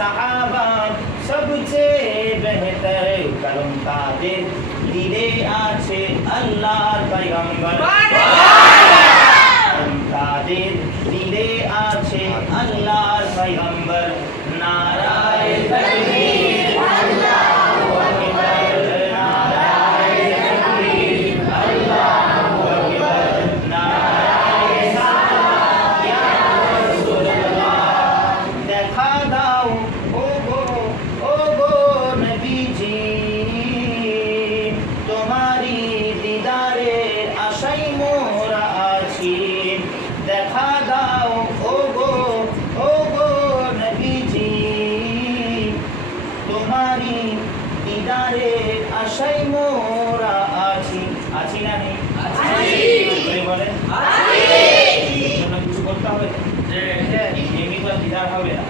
সাহাবা সবচেয়ে বেহতর, কারণ তাদের দিলে আছে আল্লাহর পয়গম্বর, তাদের দিলে আছে আল্লাহর পয়গম্বর। নারায়ে তাকবীর, আল্লাহু আকবার, নারায়ে তাকবীর, আল্লাহু আকবার, নারায়ে সালাত ইয়া রাসূলুল্লাহ। দেখা দাও ও গো নবীজি, তোমারি দিদারের আশায় মোরা আছি। দেখা দাও ও গো নবীজি, তোমারি দিদারের আশায় মোরা আছি। আছি না নেই? বলেন কিছু করতে হবে, এমনি তো দিদার হবে না।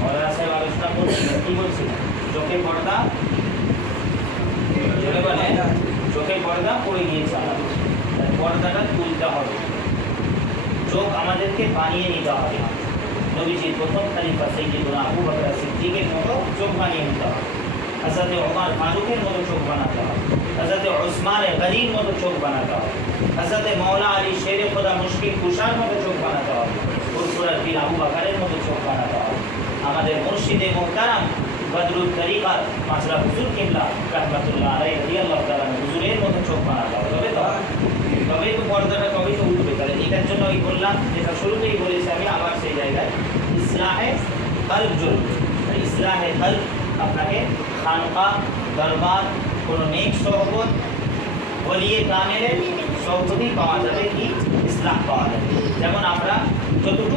মৌলানা সাহেব আলোচনা করছিল, কি বলছিল? চোখে পর্দা, চোখে পর্দা পড়ে গিয়েছে আমাদের, পর্দাটা তুলতে হবে। চোখ আমাদেরকে বানিয়ে নিতে হবে। নবীজির প্রথম খলিফা সাইয়্যিদুনা আবু বকর সিদ্দিকের মতো চোখ বানিয়ে নিতে হবে, হযরত ওমর ফারুকের মতো চোখ বানাতে হবে, হযরত ওসমান গনির মতো চোখ বানাতে হবে, হযরত মাওলা আলী শেরে খোদা মুশকিল কুশার মতো চোখ বানাতে হবে, ফুরফুরার পীর আবু বকরের মতো চোখ বানাতে হবে। আমাদের মুর্শিদে মুহতারাম বদরুল তরিকার মাসরা হুজুর কিবলা রাহমাতুল্লাহ আলাইহি রাদিয়াল্লাহু তাআলা হুজুরের মতো চোখ বানাতে হবে। তবে তো পর্দাটা কবে তো উঠবে। তাহলে এটার জন্য আমি বললাম, যেটা শুরুতেই বলেছি আমি, আবার সেই জায়গায় ইসলাহে কলব জরুরি। ইসলাহে কলব আপনাকে খানকা, দরবার, কোনো নেক সোহবত, ওলিয়ে কামেলের সোহবতই পাওয়া যাবে, কি ইসলাহ পাওয়া যাবে। যেমন আমরা যতটুকু